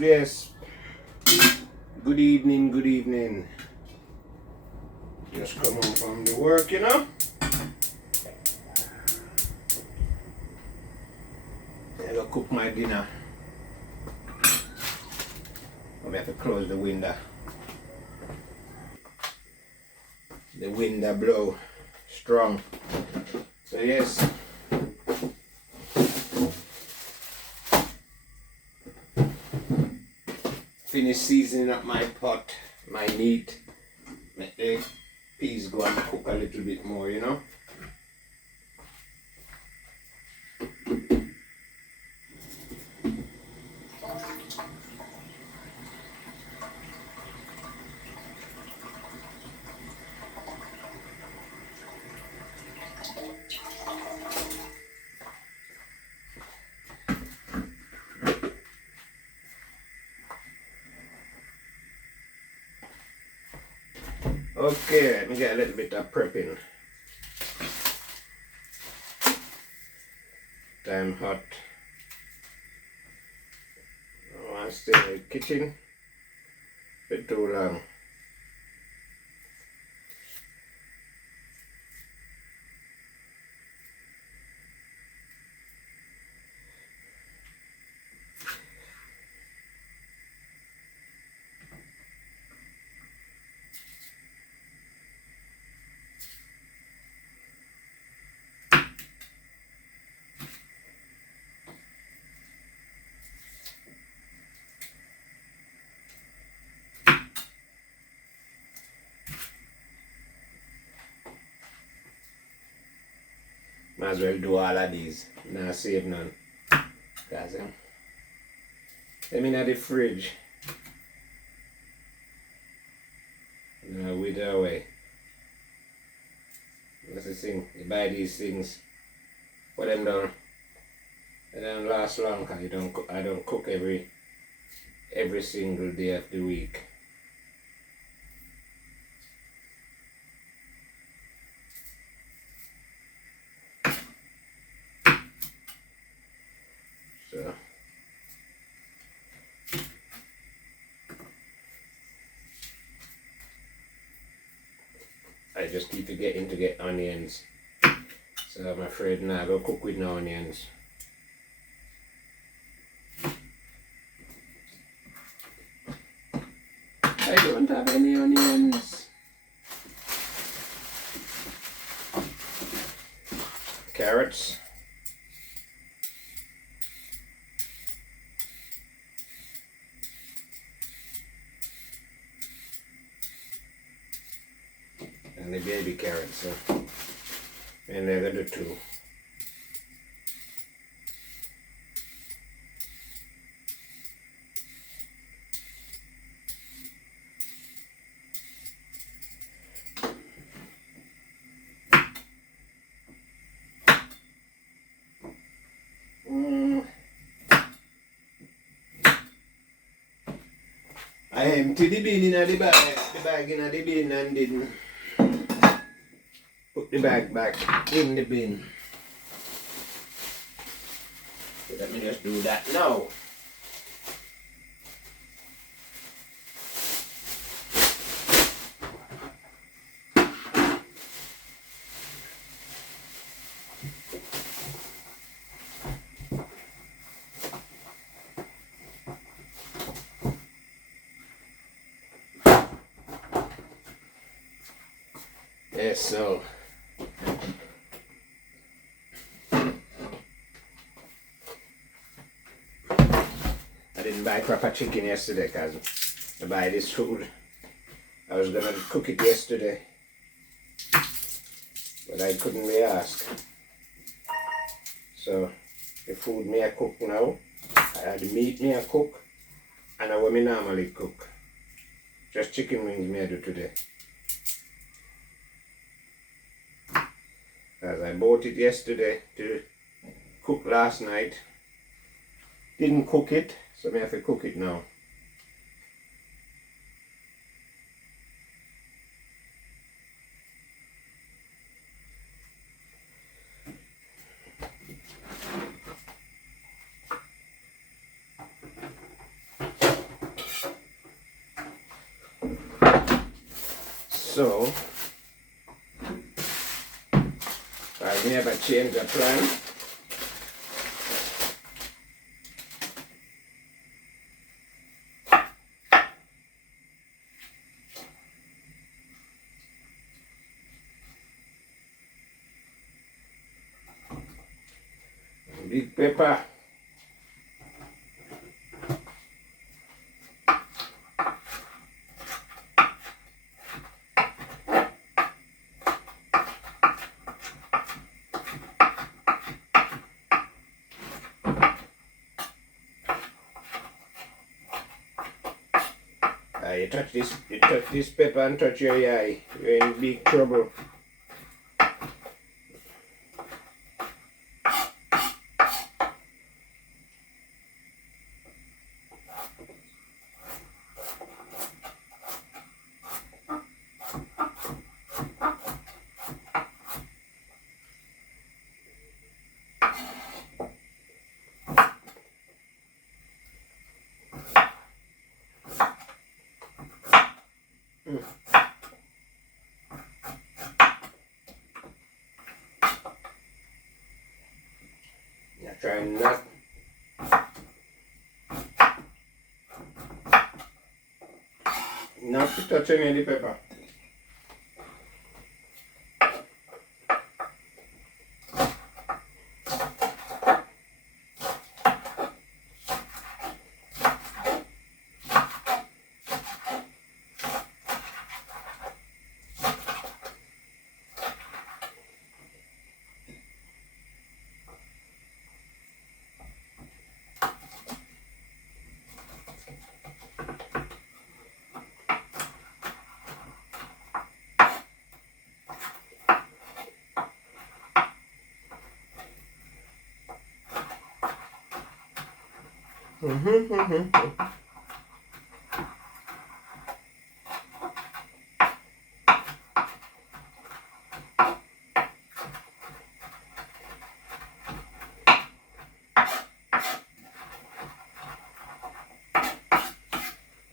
yes. Good evening, good evening. Just come home from the work, you know. I gotta cook my dinner. I'm gonna have to close the window. The wind that blow strong. So yes. Finish seasoning up my pot, my meat. Make the peas go and cook a little bit more, you know. Okay, let me get a little bit of prepping. Time hot. I don't want to stay in the kitchen for too long. Might as well do all of these. Nah, save none. Cause them in the fridge. Nah, wither away. That's the thing. You buy these things, put them down. They don't last long because I don't cook every single day of the week. So I just keep forgetting to get onions. So I'm afraid now I'll cook with no onions. I don't have any onions. Carrots. And the baby carrots, so. And they're gonna do two. I emptied the bin in the bag in the bin and didn't put the bag back in the bin. So let me just do that now. Yes, so I didn't buy proper chicken yesterday because I buy this food. I was gonna cook it yesterday, but I couldn't be asked. So the food me I cook now, I had the meat me I cook, and what me normally cook. Just chicken wings me I do today. As I bought it yesterday to cook last night. Didn't cook it, so I have to cook it now. So I never change the plan. Big pepper. You touch this pepper and touch your eye, you're in big trouble. You're trying not to touch any of the pepper.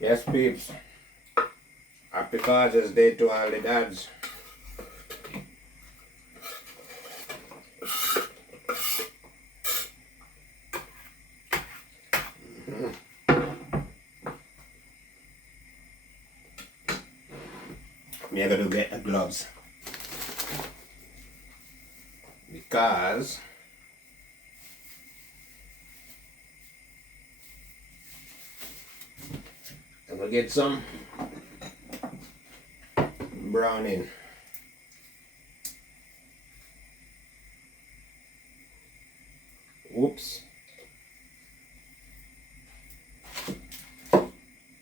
Yes, peeps. Happy Father's Day to all the dads. Me gotta get the gloves because I'm gonna get some browning. Whoops. I'm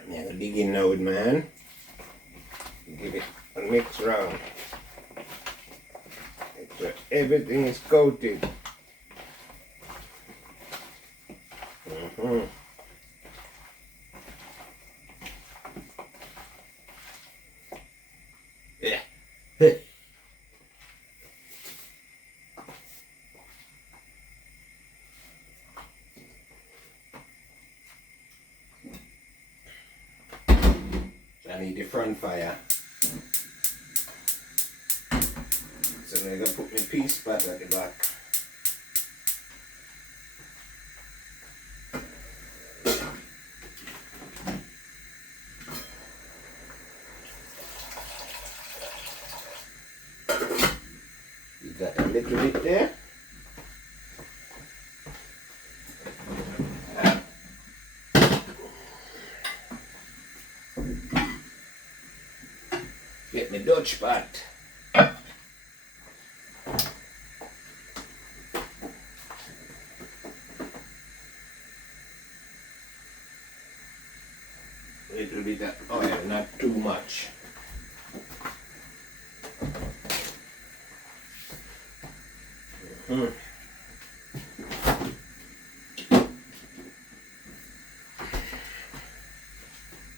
gonna dig in now with my hand. Give it a mix round. So everything is coated. Yeah. I need the front fire. So I'm gonna put my pea spot at the back. You got a little bit there. Get my Dutch pot. Little bit of oil, not too much.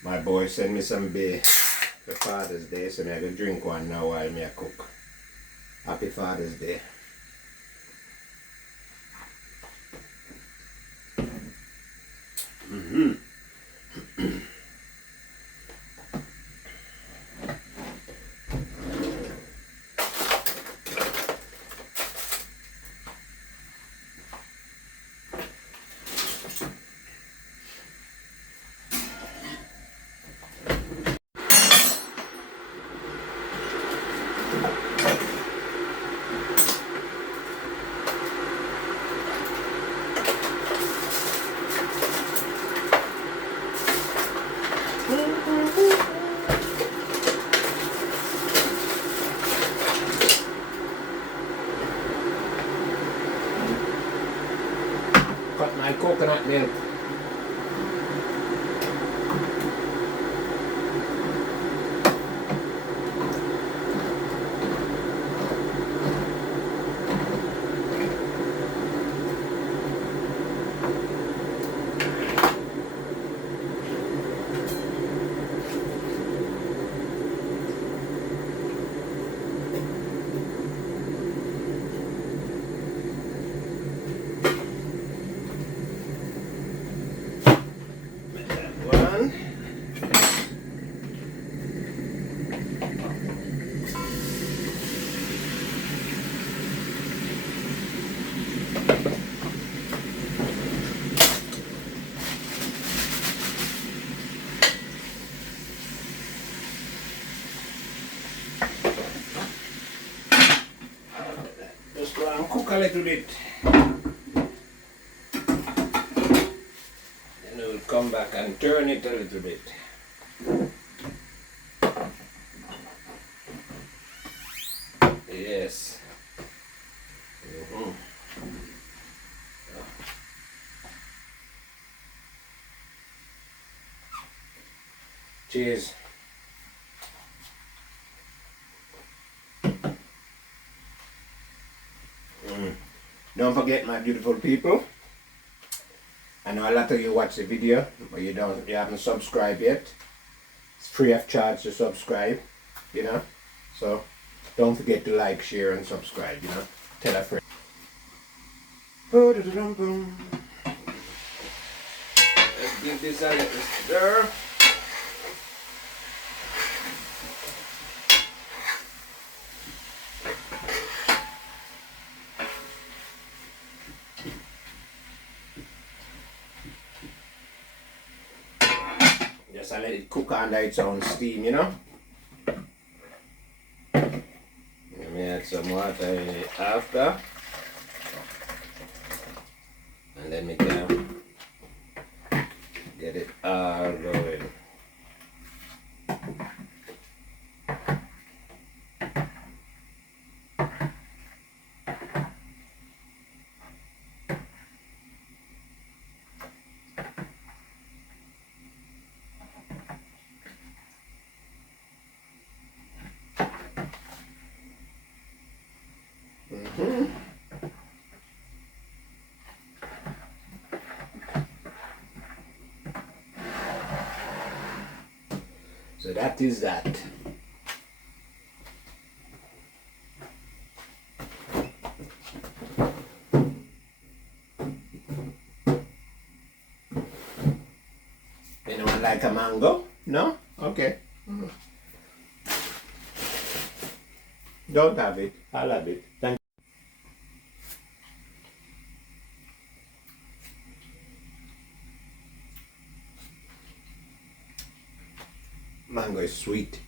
My boy sent me some beer for Father's Day, so I can drink one now while I cook. Happy Father's Day. cook a little bit. Then we'll come back and turn it a little bit. Yes. Cheers. Don't forget, my beautiful people, I know a lot of you watch the video, but you haven't subscribed yet. It's free of charge to subscribe, you know. So don't forget to like, share, and subscribe, you know. Tell a friend. Let's give this a little stir. Just let it cook under its own steam, you know. Let me add some water in it after. And then we can get it all going. So that is that. Anyone like a mango? No? Okay. Don't have it. I'll have it. Thank you. Mango is sweet.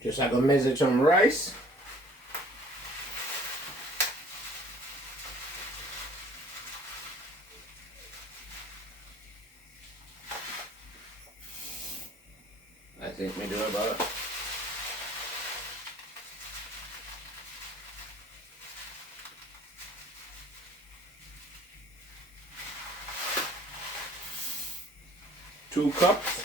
Just I gonna measure some rice. I think we do about 2 cups.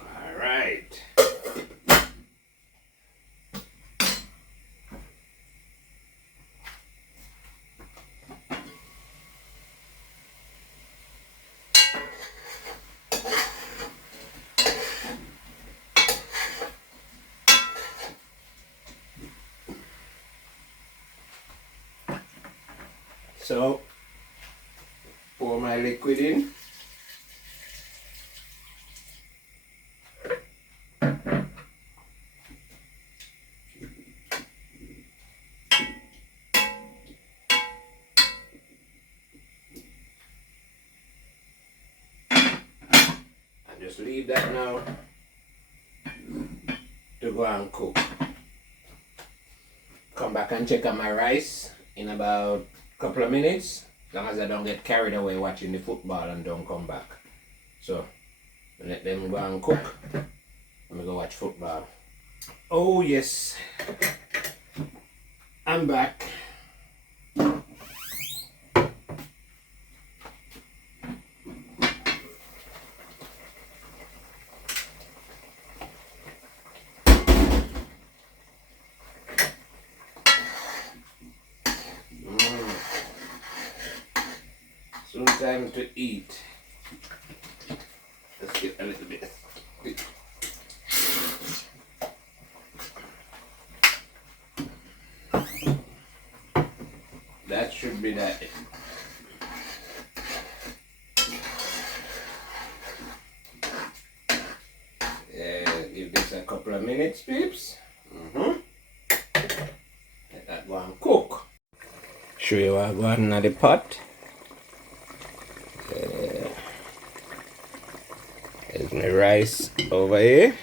All right. So, pour my liquid in. And just leave that now to go and cook. Come back and check on my rice in about couple of minutes, as long as I don't get carried away watching the football and don't come back. So let them go and cook. Let me go watch football. Oh yes, I'm back. time to eat. Let's get a little bit. That should be that. Give this a couple of minutes, peeps. Let that one cook. Show you what I got in the pot. There's my rice over here.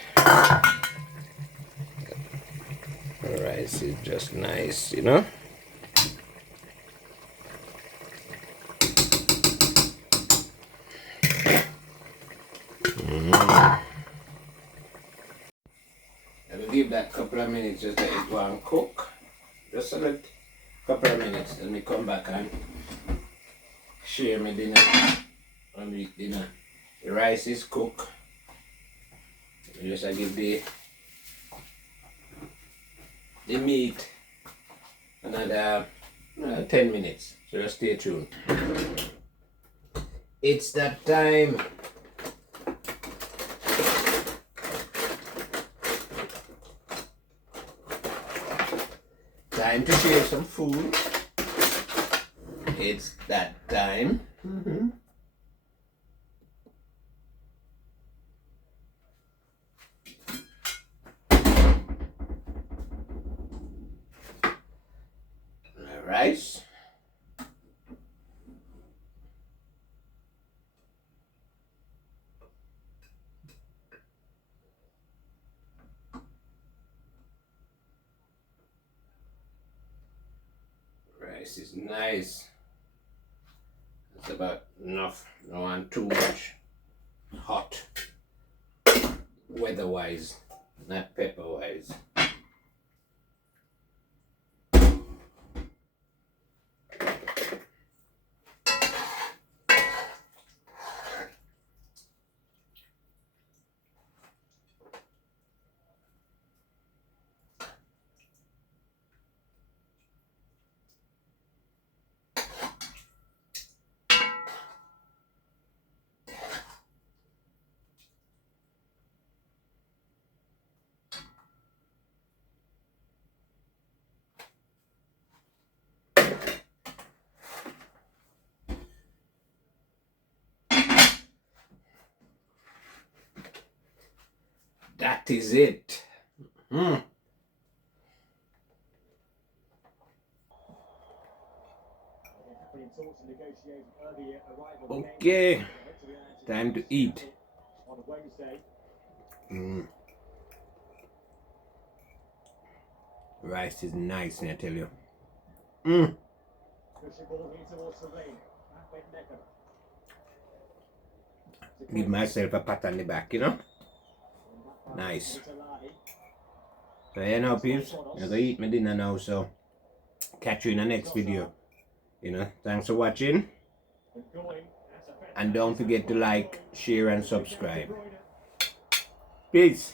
The rice is just nice, you know. I'll give that couple of minutes just let it one cook. Just a little couple of minutes. Let me come back and share my dinner. And eat dinner. The rice is cooked. Just I give the meat another 10 minutes. So just stay tuned. It's that time. Time to share some food. It's that time. Rice. Rice is nice. It's about enough. Don't want too much hot. Weather-wise, not pepper-wise. That is it. Okay, time to eat. Rice is nice, I tell you. Give myself a pat on the back, you know. Nice. So yeah, now peeps, I'm gonna eat my dinner now, so catch you in the next video. You know, thanks for watching. And don't forget to like, share and subscribe. Peace.